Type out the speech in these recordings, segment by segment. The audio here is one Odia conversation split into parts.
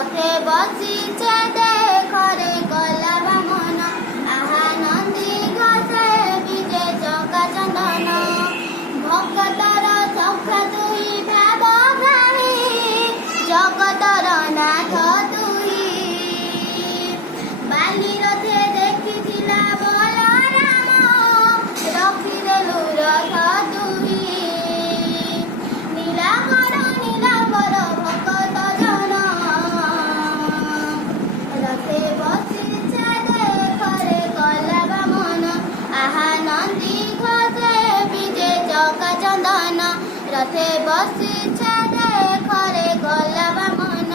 ରଥେ ବସିଛେ ଦେଖରେ ଗଲା ବାମନ ଆହା ନନ୍ଦୀ ଘୋଷେ ବିଜେ ଚକା ଚନ୍ଦନ ଭକ୍ତର ସଖା ତୁହି ଭାବ ଭାଇ ଜଗତର ନାଥ ତୁହି ବାଲି ରଥେ ଦେଖିଥିଲା ବଳରାମ ରଖିଦେଲୁ ରଥ ତୁହି ନୀଳାମ୍ବର ଭକତ ଜନ ରଥେ ବସିଛେ ଦେଖରେ ଗଲା ବାମନ ଆହା ନନ୍ଦୀ ଘୋଷେ ବିଜେ ଚକା ଚନ୍ଦନ ରଥେ ବସିଛେ ଦେଖରେ ଗଲା ବାମନ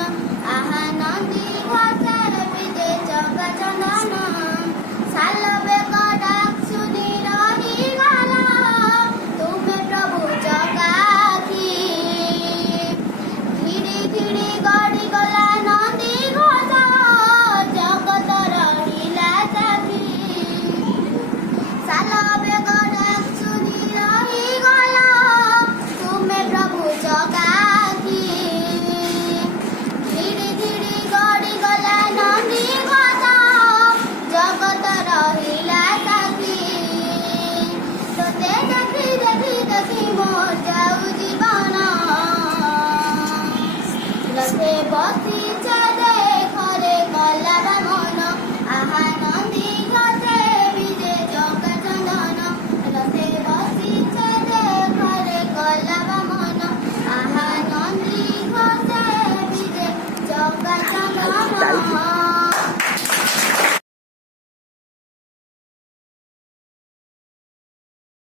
ଆହା ନନ୍ଦୀ ଘୋଷେ ବିଜେ ଚକା ଚନ୍ଦନ ସାଲ ବେଗ ଡାକ ଶୁଣି ରହିଗଲ ତୁମେ ପ୍ରଭୁ ଚକାଖି ଧିଡ଼ି ଧିଡ଼ି ଗଡ଼ି ଗଲା ନନ୍ଦୀ ଘୋଷ ଜଗତ ରହିଲା ସାକ୍ଷୀ ସାଲ ବେଗ ଡାକ ଶୁଣି ରହିଗଲ ତୁମେ ପ୍ରଭୁ ଚକାଖି ଧିଡ଼ି ଧିଡ଼ି ଗଡ଼ି ଗଲା ନନ୍ଦୀ ଘୋଷ ଜଗତ ରହିଲା ସାକ୍ଷୀ ତୋତେ ଦେଖି ଦେଖି ଦେଖି ମୋର ଯାଉ ଜୀବନ ରଥେ ବସିଛେ